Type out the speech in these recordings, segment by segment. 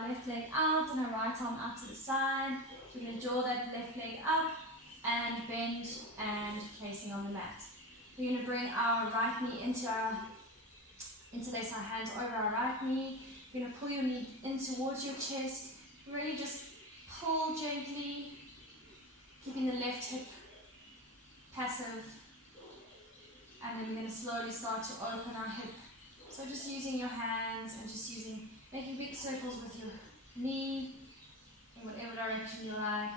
our left leg out and our right arm out to the side. We're going to draw that left leg up and bend and placing on the mat. We're going to bring our right knee interlace our hands over our right knee. You're going to pull your knee in towards your chest. Really just pull gently, keeping the left hip passive. And then we're going to slowly start to open our hip. So just using your hands and just making big circles with your knee in whatever direction you like.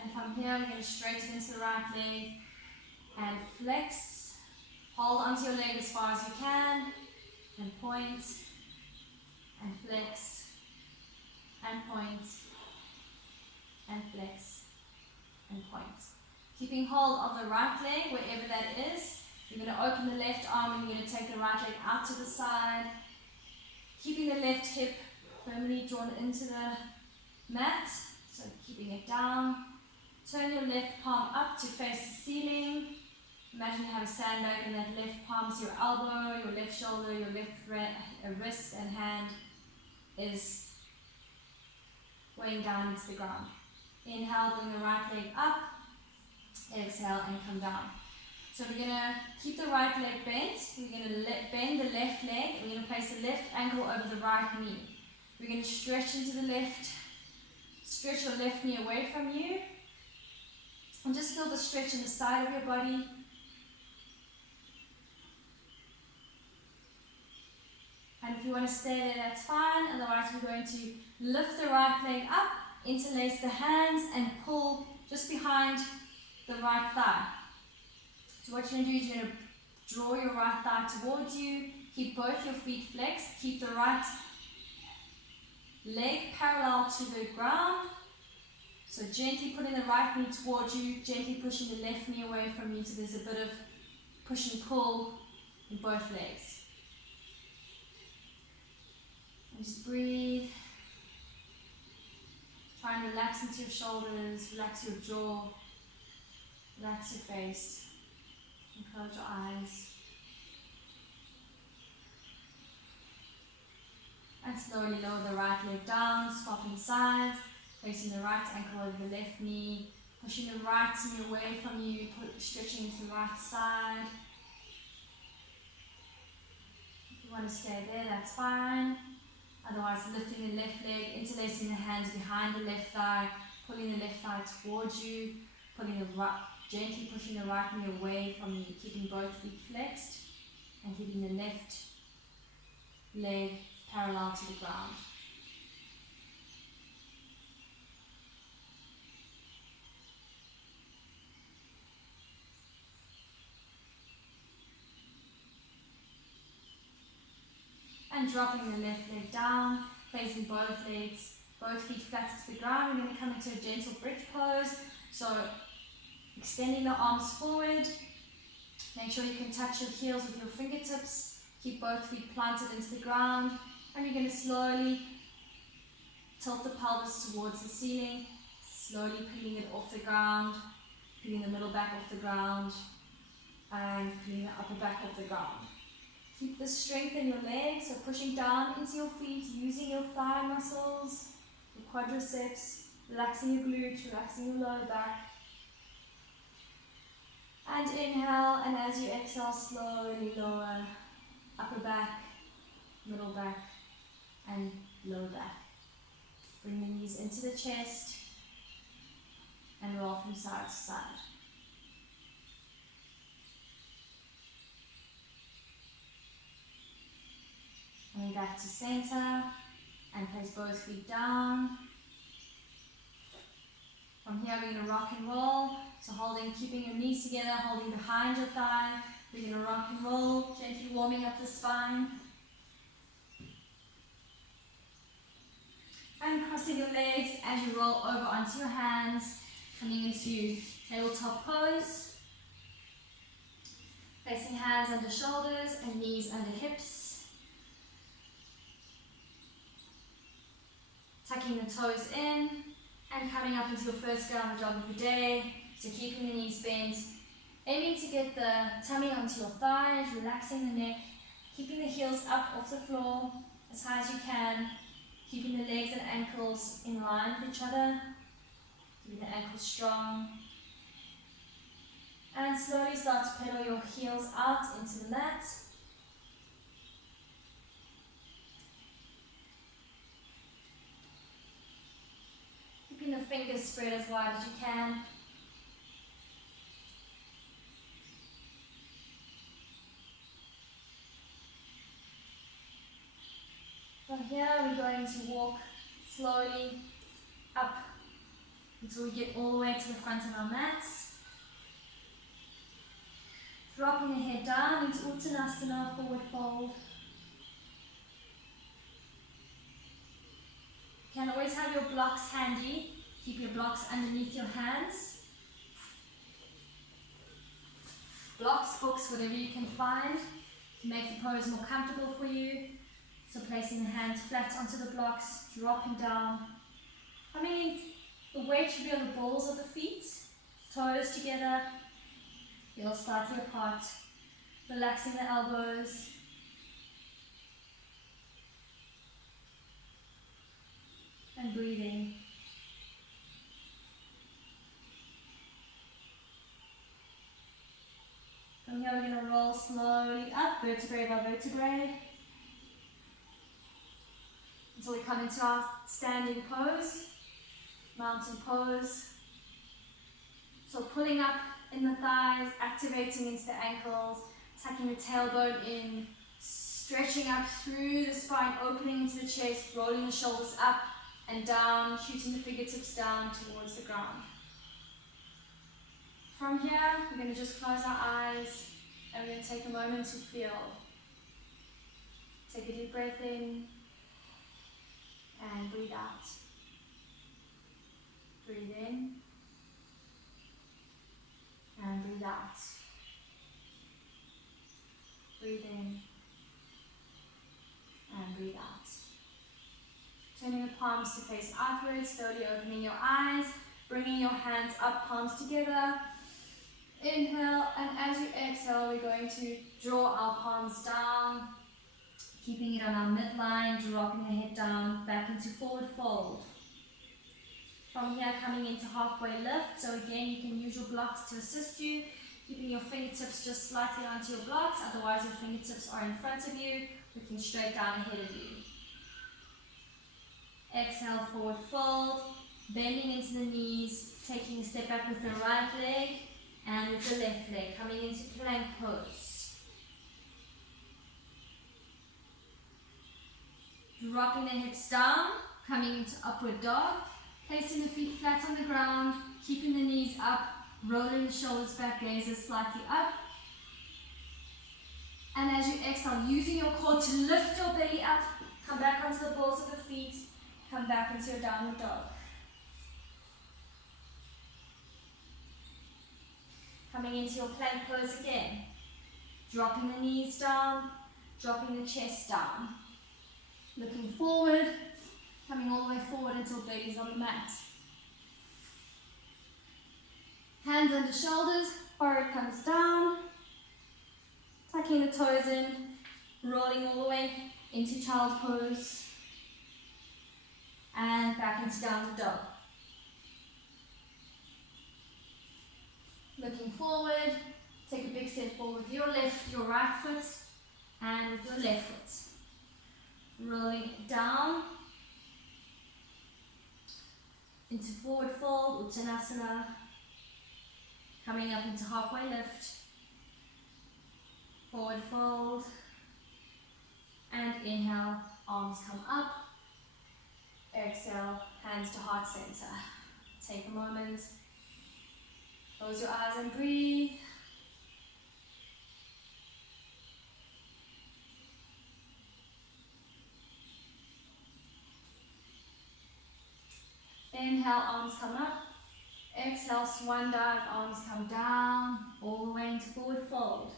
And from here, we're going to straighten into the right leg and flex. Hold onto your leg as far as you can and point and flex and point and flex and point. Keeping hold of the right leg, wherever that is. You're going to open the left arm and you're going to take the right leg out to the side. Keeping the left hip firmly drawn into the mat, so keeping it down. Turn your left palm up to face the ceiling. Imagine you have a sandbag and that left palm is your elbow, your left shoulder, your left wrist and hand is weighing down into the ground. Inhale, bring the right leg up. Exhale and come down. So we're going to keep the right leg bent. We're going to bend the left leg. We're going to place the left ankle over the right knee. We're going to stretch into the left. Stretch your left knee away from you. And just feel the stretch in the side of your body. And if you want to stay there, that's fine. Otherwise, we're going to lift the right leg up, interlace the hands, and pull just behind the right thigh. So what you're going to do is you're going to draw your right thigh towards you. Keep both your feet flexed. Keep the right leg parallel to the ground. So gently putting the right knee towards you, gently pushing the left knee away from you, so there's a bit of push and pull in both legs. And just breathe. Try and relax into your shoulders, relax your jaw, relax your face, and close your eyes. And slowly lower the right leg down, swapping sides. Placing the right ankle over the left knee, pushing the right knee away from you, stretching to the right side. If you want to stay there, that's fine. Otherwise, lifting the left leg, interlacing the hands behind the left thigh, pulling the left thigh towards you, gently pushing the right knee away from you, keeping both feet flexed, and keeping the left leg parallel to the ground. And dropping the left leg down, placing both feet flat to the ground. We're going to come into a gentle bridge pose. So extending the arms forward. Make sure you can touch your heels with your fingertips. Keep both feet planted into the ground. And you're going to slowly tilt the pelvis towards the ceiling. Slowly peeling it off the ground. Peeling the middle back off the ground. And peeling the upper back off the ground. Keep the strength in your legs, so pushing down into your feet, using your thigh muscles, your quadriceps, relaxing your glutes, relaxing your lower back. And inhale, and as you exhale, slowly lower upper back, middle back, and lower back. Bring the knees into the chest and roll from side to side. Coming back to center and place both feet down. From here we're going to rock and roll. So keeping your knees together, holding behind your thigh. We're going to rock and roll, gently warming up the spine. And crossing your legs as you roll over onto your hands, coming into tabletop pose. Placing hands under shoulders and knees under hips. Tucking the toes in and coming up into your first grounded jog of the day. So keeping the knees bent, Aiming to get the tummy onto your thighs, relaxing the neck, keeping the heels up off the floor as high as you can, keeping the legs and ankles in line with each other, keeping the ankles strong. And slowly start to pedal your heels out into the mat. Keeping the fingers spread as wide as you can. From here we're going to walk slowly up until we get all the way to the front of our mats. Dropping the head down into Uttanasana, forward fold. You can always have your blocks handy. Keep your blocks underneath your hands. Blocks, books, whatever you can find to make the pose more comfortable for you. So placing the hands flat onto the blocks, dropping down. The weight should be on the balls of the feet, toes together, heels slightly apart, relaxing the elbows. And breathing. From here we're going to roll slowly up, vertebrae by vertebrae, until we come into our standing pose, mountain pose. So pulling up in the thighs, activating into the ankles, tucking the tailbone in, stretching up through the spine, opening into the chest, rolling the shoulders up and down, shooting the fingertips down towards the ground. From here, we're going to just close our eyes and we're going to take a moment to feel. Take a deep breath in and breathe out. Breathe in and breathe out. Breathe in and breathe out. Turning the palms to face outwards, slowly opening your eyes, bringing your hands up, palms together. Inhale, and as you exhale, we're going to draw our palms down, keeping it on our midline, dropping the head down, back into forward fold. From here, coming into halfway lift. So again, you can use your blocks to assist you, keeping your fingertips just slightly onto your blocks, otherwise your fingertips are in front of you, looking straight down ahead of you. Exhale, forward fold, bending into the knees, taking a step back with the right leg and with the left leg, coming into plank pose. Dropping the hips down, coming into upward dog, placing the feet flat on the ground, keeping the knees up, rolling the shoulders back, gazes slightly up. And as you exhale, using your core to lift your belly up, come back onto the balls of the feet, come back into your downward dog. Coming into your plank pose again. Dropping the knees down, dropping the chest down. Looking forward, coming all the way forward until belly's on the mat. Hands under shoulders, forehead comes down. Tucking the toes in, rolling all the way into child's pose. And back into downward dog. Looking forward, take a big step forward with your right foot and with your left foot. Rolling down into forward fold, Uttanasana. Coming up into halfway lift. Forward fold. And inhale, arms come up. Exhale, hands to heart center. Take a moment. Close your eyes and breathe. Inhale, arms come up. Exhale, swan dive, arms come down, all the way into forward fold.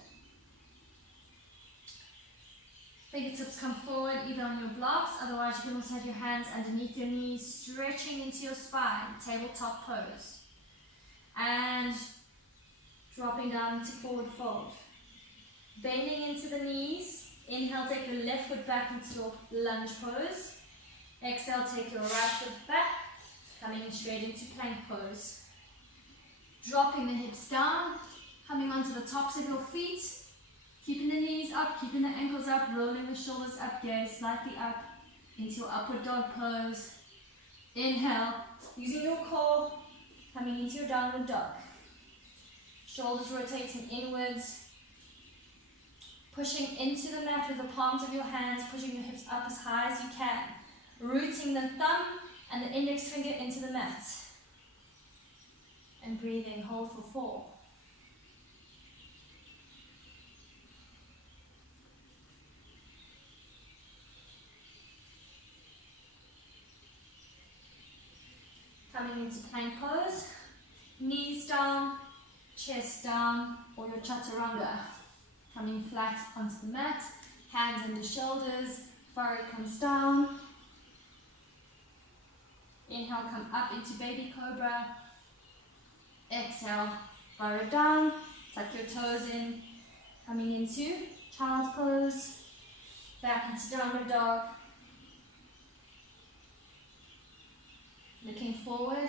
Fingertips come forward either on your blocks, otherwise you can also have your hands underneath your knees, stretching into your spine, tabletop pose. And dropping down to forward fold. Bending into the knees. Inhale, take your left foot back into your lunge pose. Exhale, take your right foot back, coming straight into plank pose. Dropping the hips down, coming onto the tops of your feet, keeping the knees up, keeping the ankles up, rolling the shoulders up, gaze slightly up into your upward dog pose. Inhale, using your core, coming into your downward dog. Shoulders rotating inwards, pushing into the mat with the palms of your hands, pushing the hips up as high as you can, rooting the thumb and the index finger into the mat. And breathing, hold for 4. Coming into plank pose, knees down, chest down, or your chaturanga. Coming flat onto the mat, hands under shoulders, forehead comes down. Inhale, come up into baby cobra. Exhale, burrow down, tuck your toes in, coming into child's pose, back into downward dog. Looking forward,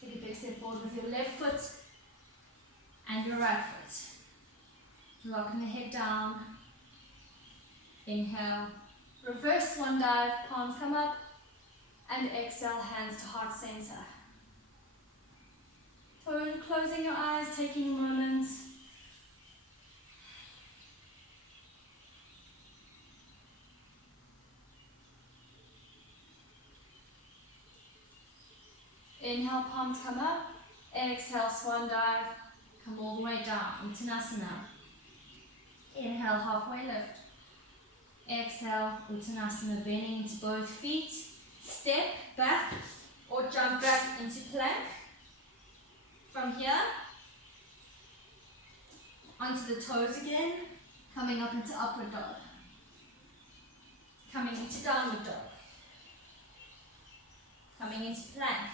take a big step forward with your left foot and your right foot. Locking the head down. Inhale, reverse swan dive, palms come up, and exhale, hands to heart center. Closing your eyes, taking a moment. Inhale, palms come up. Exhale, swan dive. Come all the way down, Uttanasana. Inhale, halfway lift. Exhale, Uttanasana, bending into both feet. Step back or jump back into plank. From here, onto the toes again, coming up into upward dog. Coming into downward dog. Coming into plank.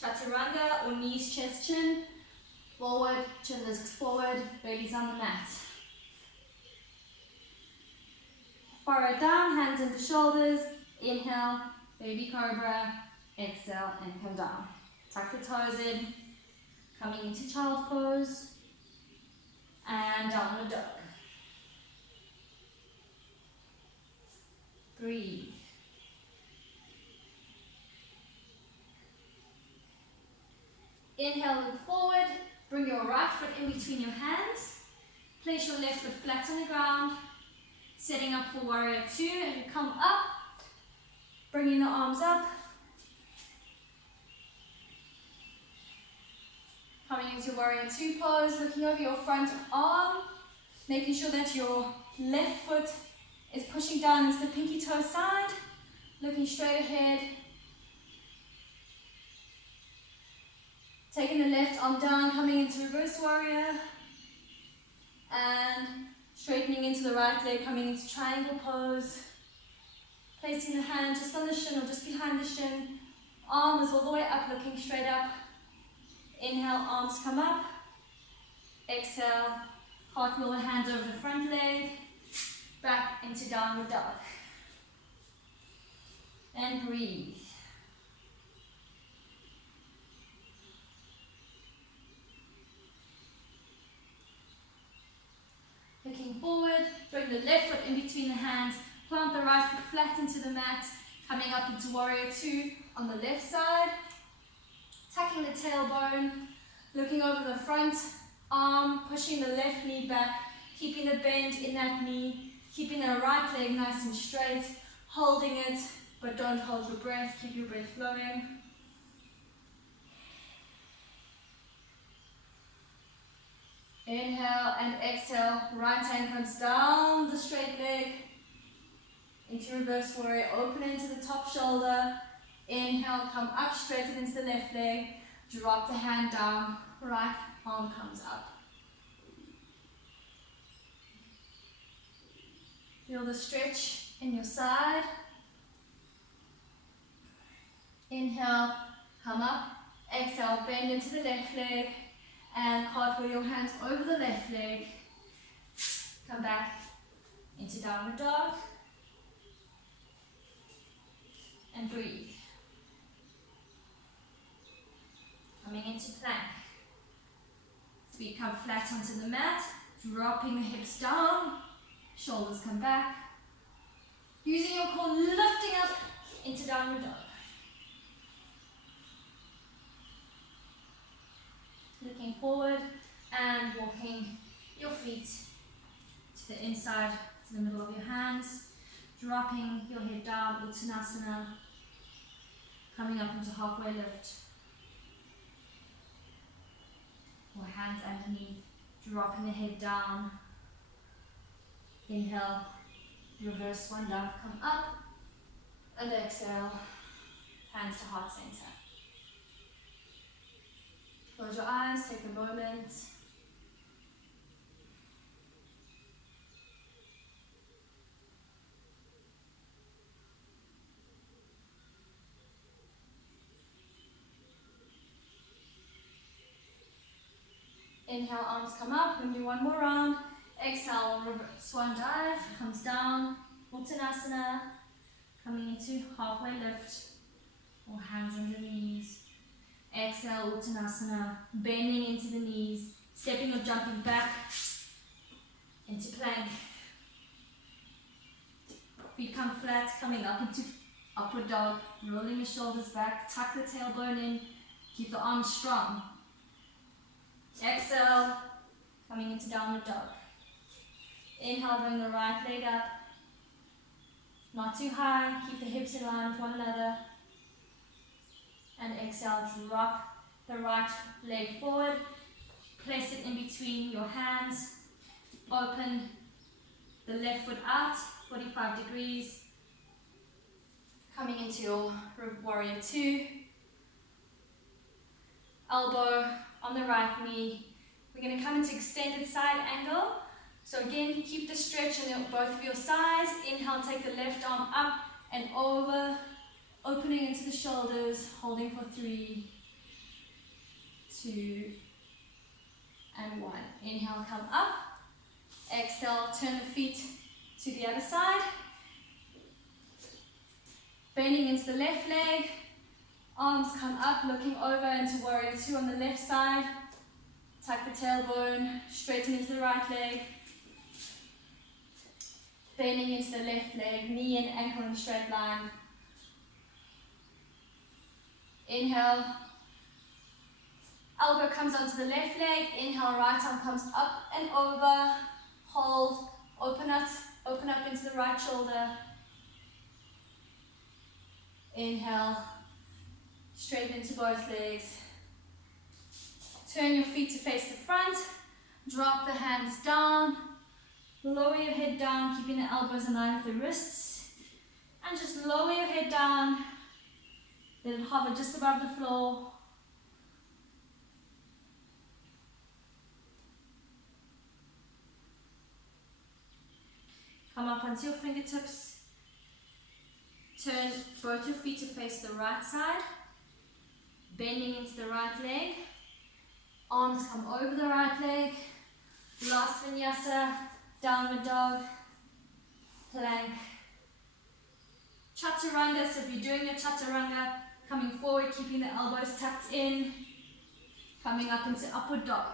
Chaturanga or knees, chest, chin. Forward, chin looks forward, belly's on the mat. Forehead down, hands into shoulders. Inhale, baby cobra. Exhale and come down. Tuck the toes in, coming into child's pose, and downward dog. Breathe. Inhale, look forward, bring your right foot in between your hands, place your left foot flat on the ground, setting up for warrior 2, and you come up, bringing the arms up, coming into warrior 2 pose, looking over your front arm, making sure that your left foot is pushing down into the pinky toe side, looking straight ahead, taking the left arm down, coming into reverse warrior, and straightening into the right leg, coming into triangle pose, placing the hand just on the shin or just behind the shin, arm is all the way up, looking straight up. Inhale, arms come up. Exhale, cartwheel the hands over the front leg, back into downward dog. And breathe. Looking forward, bring the left foot in between the hands, plant the right foot flat into the mat, coming up into warrior 2 on the left side. Tucking the tailbone, looking over the front arm, pushing the left knee back, keeping the bend in that knee, keeping the right leg nice and straight, holding it, but don't hold your breath, keep your breath flowing. Inhale and exhale, right hand comes down the straight leg, into reverse warrior, open into the top shoulder. Inhale, come up, straighten into the left leg, drop the hand down, right arm comes up. Feel the stretch in your side. Inhale, come up, exhale, bend into the left leg, And cartwheel your hands over the left leg. Come back into downward dog. And breathe. Coming into plank. Feet come flat onto the mat. Dropping the hips down. Shoulders come back. Using your core, lifting up into downward dog. Looking forward and walking your feet to the inside, to the middle of your hands. Dropping your head down, Uttanasana. Coming up into halfway lift. Or hands underneath. Dropping the head down. Inhale. Reverse one down. Come up. And exhale. Hands to heart center. Close your eyes, take a moment. Inhale, arms come up, we're going to do one more round. Exhale, swan dive, comes down, Uttanasana, coming into halfway lift, or hands under the knees. Exhale, Uttanasana, bending into the knees, stepping or jumping back into plank. Feet come flat, coming up into upward dog, rolling your shoulders back, tuck the tailbone in, keep the arms strong. Exhale, coming into downward dog. Inhale, bring the right leg up, not too high, keep the hips in line with one another. And exhale, drop the right leg forward, place it in between your hands, open the left foot out, 45 degrees, coming into your warrior two, elbow on the right knee. We're going to come into extended side angle. So again, keep the stretch on both of your sides. Inhale, take the left arm up and over, opening into the shoulders, holding for 3, 2, and 1. Inhale, come up. Exhale, turn the feet to the other side. Bending into the left leg. Arms come up, looking over into warrior two on the left side. Tuck the tailbone, straighten into the right leg. Bending into the left leg, knee and ankle in a straight line. Inhale. Elbow comes onto the left leg. Inhale, right arm comes up and over. Hold, open up into the right shoulder. Inhale, straighten into both legs. Turn your feet to face the front. Drop the hands down. Lower your head down, keeping the elbows in line with the wrists. And just lower your head down. Let it hover just above the floor. Come up onto your fingertips. Turn both your feet to face the right side. Bending into the right leg. Arms come over the right leg. Last vinyasa, downward dog, plank. Chaturanga, so if you're doing your chaturanga, coming forward, keeping the elbows tucked in. Coming up into upward dog.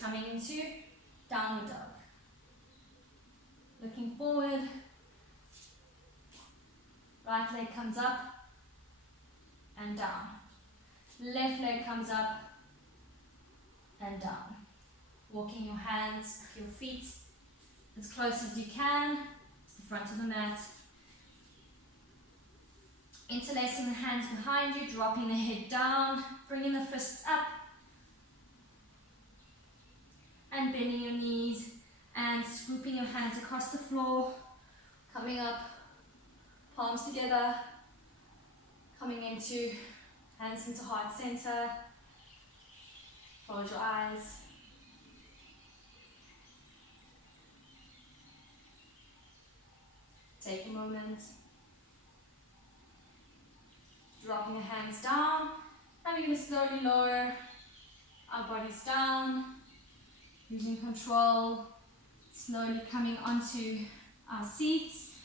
Coming into downward dog. Looking forward. Right leg comes up and down. Left leg comes up and down. Walking your hands, your feet as close as you can to the front of the mat. Interlacing the hands behind you, dropping the head down, bringing the fists up, and bending your knees and scooping your hands across the floor, coming up, palms together, coming into hands into heart center. Close your eyes. Take a moment. Dropping the hands down And we're going to slowly lower our bodies down, using control, slowly coming onto our seats.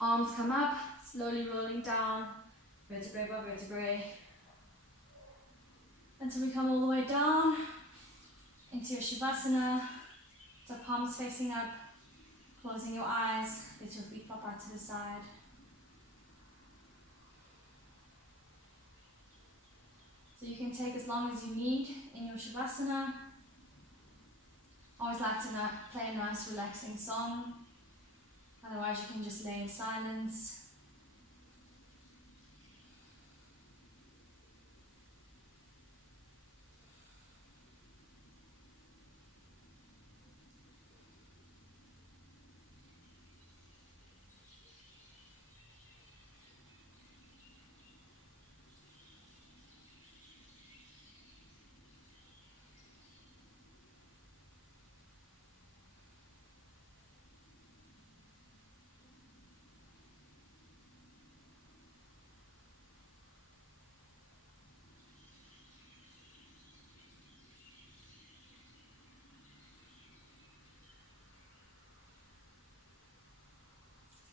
Arms come up, slowly rolling down, vertebrae by vertebrae, until we come all the way down into your Shavasana. So palms facing up, closing your eyes, let your feet pop out to the side. So you can take as long as you need in your Shavasana. I always like to play a nice relaxing song, otherwise you can just lay in silence.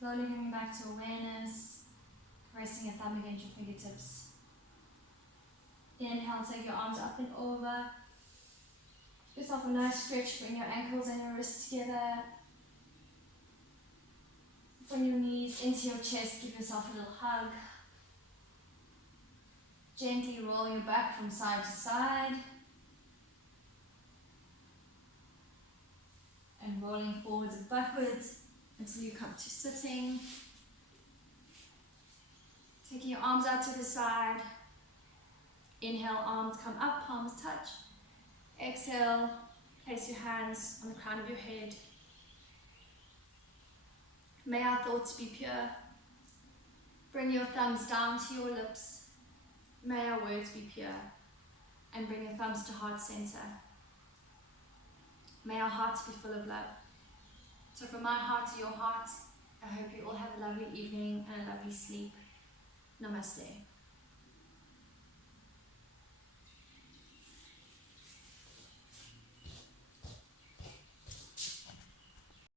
Slowly coming back to awareness, resting your thumb against your fingertips. Inhale, take your arms up and over. Give yourself a nice stretch, bring your ankles and your wrists together. Bring your knees into your chest, give yourself a little hug. Gently roll your back from side to side. And rolling forwards and backwards until you come to sitting. Taking your arms out to the side. Inhale, arms come up, palms touch. Exhale, place your hands on the crown of your head. May our thoughts be pure. Bring your thumbs down to your lips. May our words be pure. And bring your thumbs to heart center. May our hearts be full of love. So from my heart to your heart, I hope you all have a lovely evening and a lovely sleep. Namaste.